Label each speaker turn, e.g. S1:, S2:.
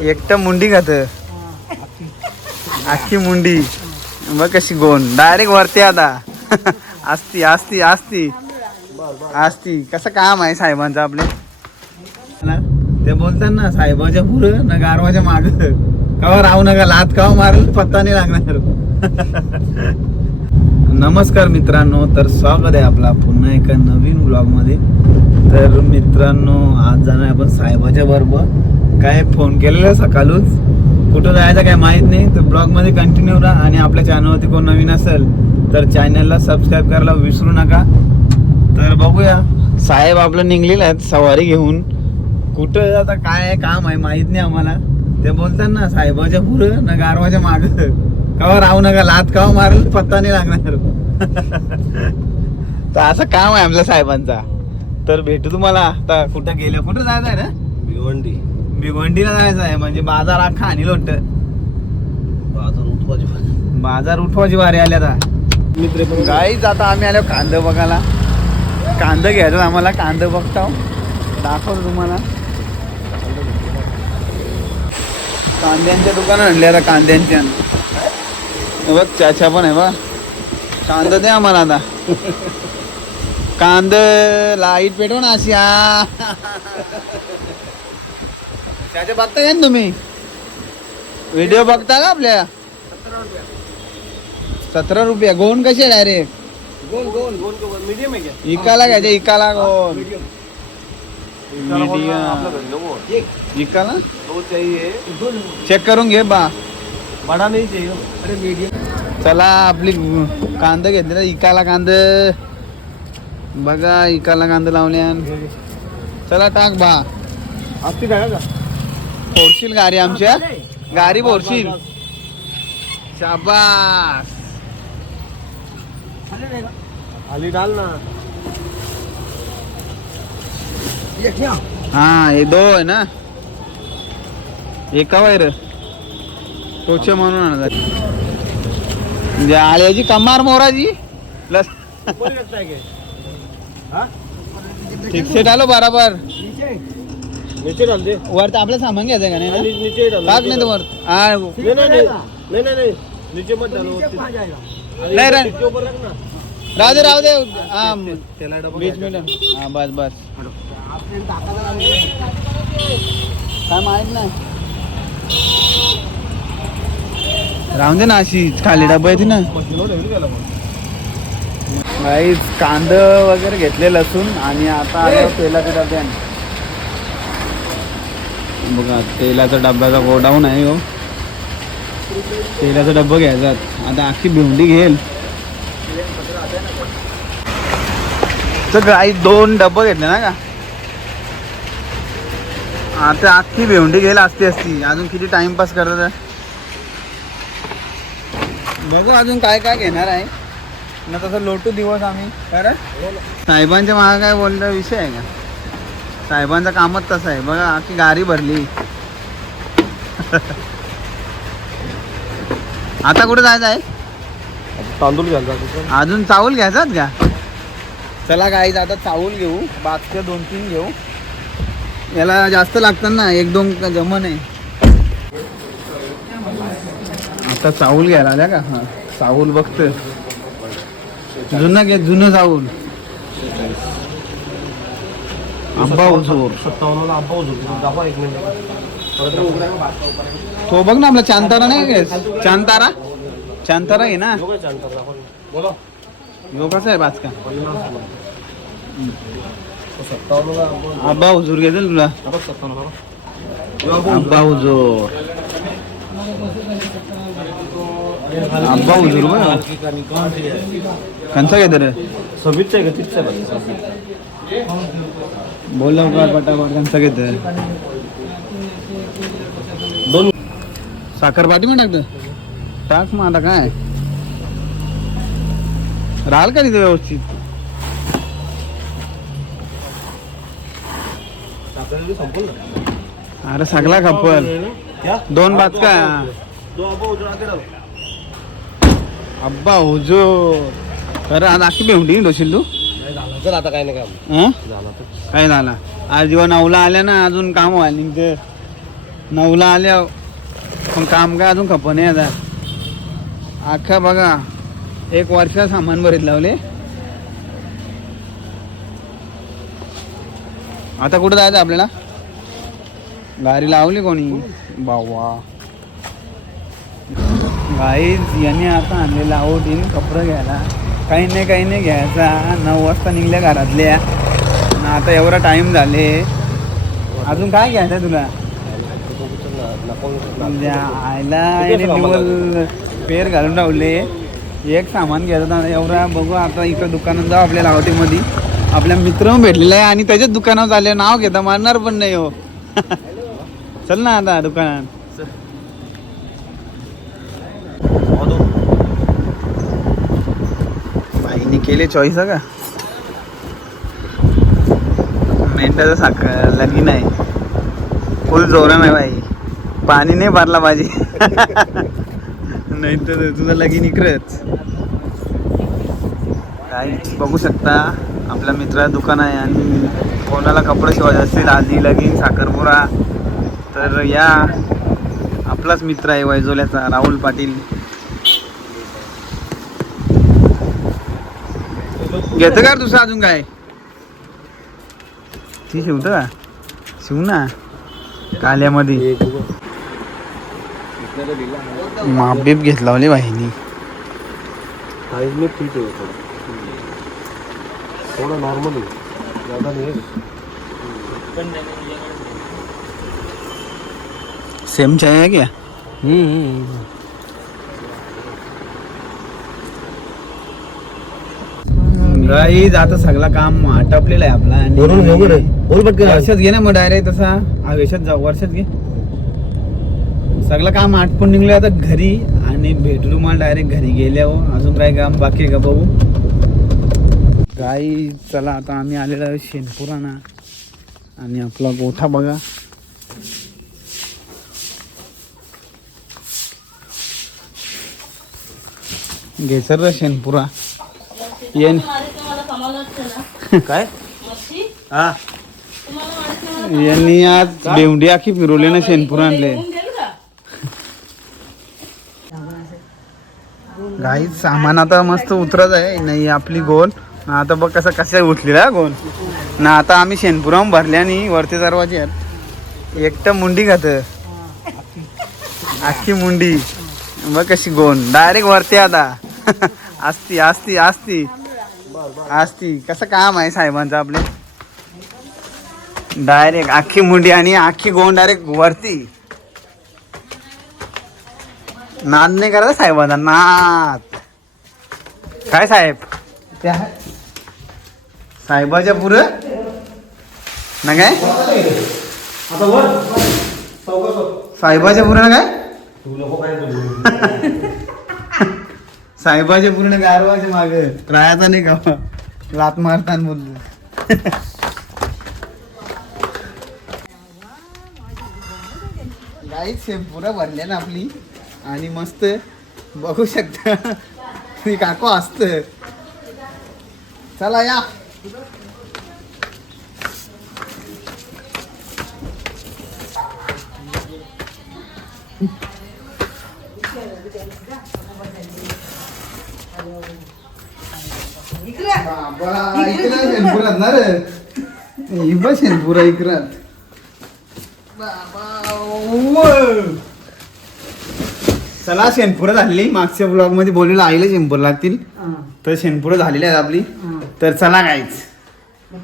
S1: एकटं मुंडी खात आखी मुंडी. बघ कशी गोन. डायरेक्ट वरती आता. असती असती असती असती कसं काम आहे साहेबांचं आपले? ना, ते बोलतात ना साहेबाच्या पुढं ना गारवाच्या माग. कवा राहू नका लात कवा मारल पत्ता नाही लागणार. नमस्कार मित्रांनो तर स्वागत आहे आपला पुन्हा एका नवीन ब्लॉगमध्ये. तर मित्रांनो आज जाणार आहे आपण साहेबाच्या बरोबर. काय फोन केलेला सकाळूच? कुठं जायचं काय माहीत नाही. तर ब्लॉगमध्ये कंटिन्यू राहा आणि आपल्या चॅनलवरती कोण नवीन असेल तर चॅनलला सबस्क्राईब करायला विसरू नका. तर बघूया. साहेब आपलं निघलेलं आहेत सवारी घेऊन. कुठं आता काय काम आहे माहीत नाही आम्हाला. ते बोलतात ना साहेबाच्या पुढं ना गारवाच्या माग. कवा राहू नका लात कवा मारल पत्ता नाही लागणार. तर असं काम आहे आपल्या साहेबांचा. तर भेटू तुम्हाला. आता कुठं गेलं कुठं जायचं आहे ना
S2: भिवंडी.
S1: भिवंडीला जायचं आहे म्हणजे बाजार अख्खा आणि लोट
S2: बाजार उठवायची
S1: बाजार उठवायची वारी आली आता. गाईच आता आम्ही आलो कांदा बघायला. कांदा घ्यायचा आम्हाला कांदा बघताव. दाखवतो तुम्हाला. कांद्यांच्या दुकान आणले आता कांद्यांच्या बघ चाचा पण आहे बा. कांदा दे आम्हाला आता. कांद लाइट पेटव ना अशी. चाचा बघता का तुम्ही. व्हिडिओ बघता का आपल्या? सतरा रुपया. गोन कसे डायरेक्ट
S2: गोल गोल गोल गोल मीडियम आहे क्या
S1: इकाला घ्यायचे इकाला गोन.
S2: मीडियम
S1: इकाला
S2: दो चाहिए.
S1: चेक करून घे बा.
S2: बड़ा नहीं चाहिए. अरे मीडियम
S1: चला आपली कांदा घेतलेला इकाला कांद. बघा इकाला कांदा लावल्यान चला टाक बा.
S2: आपकी काय का?
S1: फोडशील गाडी आमच्या? गाडी फोडशील शाबास.
S2: खाली डाल ना.
S1: हा हे दो आहे ना. एका वायर टोचे म्हणून आणतात म्हणजे आल्याची कमार मोराची प्लस ठीक से डालो बराबर.
S2: नीचे नीचे डाल दे.
S1: वर तर आपलं सामान घ्यायचं का नाही
S2: हाँ,
S1: ना?
S2: नी- नीचे ही डाल
S1: टाक नाही तर वर हा
S2: नहीं नहीं नहीं नहीं नहीं नहीं नीचे मत डालो अरे
S1: नहीं, नहीं।
S2: इसके ऊपर रखना
S1: राहू दे राहू दे. हा मिनिट. हा बस बस. काय माहीत नाही. राहून दे ना अशी खाली डबा येते ना गाईच कांद वगैरे घेतले लसूण आणि आता आलो तेलाच्या डब्यान. बघा तेलाचा डब्याचा गोडाऊन आहे हो. तेलाचा डब्बा घ्यायचा. आता अख्खी भिवंडी घेईल. तर गाई दोन डब्बा घेतले ना का? आता अख्खी भेंडी घ्यायला असती असती. अजून किती टाइमपास करत बघू अजून काय काय घेणार आहे. ना तसं लोटू दिवस आम्ही. खरं? साहेबांच्या मागे काय बोलता विषय आहे का? साहेबांचं कामच तसं आहे. बघा अख्खी गाडी भरली. आता कुठे जायचं आहे?
S2: तांदूळ घालता
S1: अजून चावल घ्यायचाच का? चला गाईज आता चावल घेऊ. बाकीचे दोन तीन घेऊ. याला जास्त लागतात ना एक दोन का जमन आहे आता चावल घ्यायला आल्या का? हा चावल बघत जुनं घे जुनं चावल. आंबा हुजूर
S2: सत्तावन्नला आंबा होतो दाखवा एक मिनिट.
S1: तो बघ ना आपला चांतारा नाही का? चांतारा? चांतारा आहे ना?
S2: काय चालतं दाखवा. बोला.
S1: यो कसा आहे बाचका
S2: सत्तावन्नला आंबा
S1: हुजूर घेतील तुला. आंबा हुजूर आंबा हुजूर बघ कंचा घेतो रे
S2: सव्वीसचा आहे का तीसचा आहे
S1: बोल लवकर पटापट कंचा घेतो
S2: दोन
S1: साखर पाठी मग टाकतं टाक मग आता काय राहाल का तिथे व्यवस्थित अरे सगळा
S2: क्या
S1: दोन बात अब्बा हुजूर. अरे आज अख्खी भेंडी डोशील तू
S2: तर आता काय नाही काम.
S1: हं?
S2: झाला तर.
S1: काय झाला? आज जेव्हा नवला आल्या ना अजून काम व्हायला निघतं नऊला आल्या पण काम काय अजून खप नाही आता. अख्खा बघा एक वर्ष सामान भरीत लावले. आता कुठं जायचं आपल्याला? गाडी लावली कोणी? बावा. गाईज यांनी आता आणलेला आहोटीने कपडं घ्यायला. काही नाही काही नाही घ्यायचा. नऊ वाजता निघल्या घरातल्या. आता एवढा टाईम झाले. अजून काय घ्यायचं तुला? म्हणजे आयला याने पेर घालून रावले एक सामान घ्यायचं एवढा बघू आता इकडं दुकानात जाऊ आपल्या लावटीमध्ये. आपल्या मित्र भेटलेला आहे आणि त्याच्याच दुकानावर आले नाव घेता मारणार पण नाही हो. चल ना आता दुकानात. केले चॉईस का? मेंढ्याचं साखर लगीन आहे फुल जोरा नाही बाई. पाणी नाही भरला पाहिजे. नाही तर तुझं लगीन इकडंच. काय बघू शकता. आपल्या मित्राचं दुकान आहे आणि कोणाला कपडे शिवायचे असतील आधी लगीन साखरपुरा तर या आपलाच मित्र आहे वैजोल्याचा राहुल पाटील. घेतं का दुसरं अजून काय? ती शिवतं का? शिव ना. काल्यामध्ये. मापबीप घेतला
S2: ठीक है थोड़ा. थोड़ा नॉर्मल है ज़्यादा नहीं है
S1: सेम चाहिए क्या गाईज आता सगळा काम आटपलेला आहे आपला आणि
S2: वरून घेऊ का रे? बोल पटकन.
S1: वर्षात घे ना मग डायरेक्ट तसा. आवेशात जाऊ वर्षात घे. सगळं काम आटपून निघलं आता घरी आणि बेडरूम डायरेक्ट घरी गेल्यावर अजून काय काम बाकी आहे का बघू? गाई चला आता आम्ही आलेलो आहे शेणपुराणा आणि आपला गोठा बघा. घ्यायचं रे शेणपुरा येन
S2: काय? हा.
S1: यांनी आज बेवडी आखी फिरवले ना शेणपूर आणले. गाई सामान आता मस्त उतरत आहे. नाही आपली गोल. ना आता बघ कसं कसं उठलेला गोल. ना आता आम्ही शेणपुराहून भरले आणि वरती दरवाज्यात एकटं मुंडी खात. अख्खी मुंडी. बघ कशी गोन डायरेक्ट वरती आता. असती असती असती असती कसं काम आहे साहेबांचं आपले? डायरेक्ट अख्खी मुंडी आणि अख्खी गोंड डायरेक्ट वरती. नाद नाही करा साहेबांचा नाद. काय साहेब? त्या साहेबाच्या पुरं ना काय? साहेबाच्या पुरं ना काय? साहेबाच्या पूर्ण गारवाच्या माग. रायाचा नाही का? लात मारताना बोललो. गाईच पुरा भरल्या ना आपली. आणि मस्त बघू शकता. ती काको असत. चला या. बाबा इकडं शेणपुरात ना रे. इबा शेणपुरा इकरात चला शेणपुरं झालेली. मागच्या ब्लॉगमध्ये बोललेलं आईला शेणपूर लागतील. तर शेणपुरं झालेली आहेत आपली. तर चला काहीच